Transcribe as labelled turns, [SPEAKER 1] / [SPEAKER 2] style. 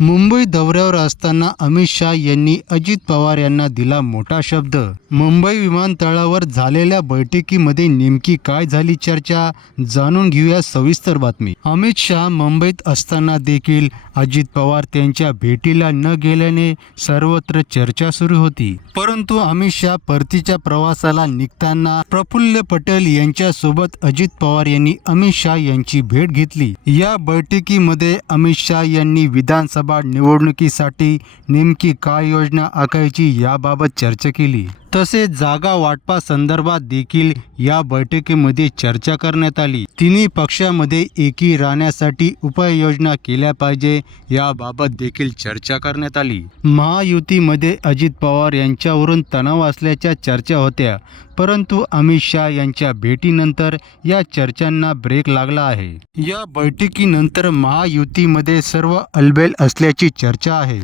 [SPEAKER 1] मुंबई दौऱ्यावर असताना अमित शहा यांनी अजित पवार यांना दिला मोठा शब्द. मुंबई विमानतळावर झालेल्या बैठकीमध्ये नेमकी काय झाली चर्चा? जाणून घेऊया सविस्तर बातमी. अमित शहा मुंबईत असताना देखील अजित पवार त्यांच्या भेटीला न गेल्याने सर्वत्र चर्चा सुरू होती. परंतु अमित शहा परतीच्या प्रवासाला निघताना प्रफुल्ल पटेल यांच्यासोबत अजित पवार यांनी अमित शहा यांची भेट घेतली. या बैठकीमध्ये अमित शाह यांनी विधानसभा निवडणुकीसाठी नेमकी काय योजना आखायची याबाबत चर्चा केली. तसेच जागा वाटपा संदर्भात देखील या बैठकीमध्ये चर्चा करण्यात आली. तिन्ही पक्षामध्ये एकी राहण्यासाठी उपाययोजना केल्या पाहिजे याबाबत देखील चर्चा करण्यात आली. महायुतीमध्ये अजित पवार यांच्यावरून तणाव असल्याच्या चर्चा होत्या. परंतु अमित शाह यांच्या भेटीनंतर या चर्चांना ब्रेक लागला आहे. या बैठकीनंतर महायुतीमध्ये सर्व अलबेल असल्याची चर्चा आहे.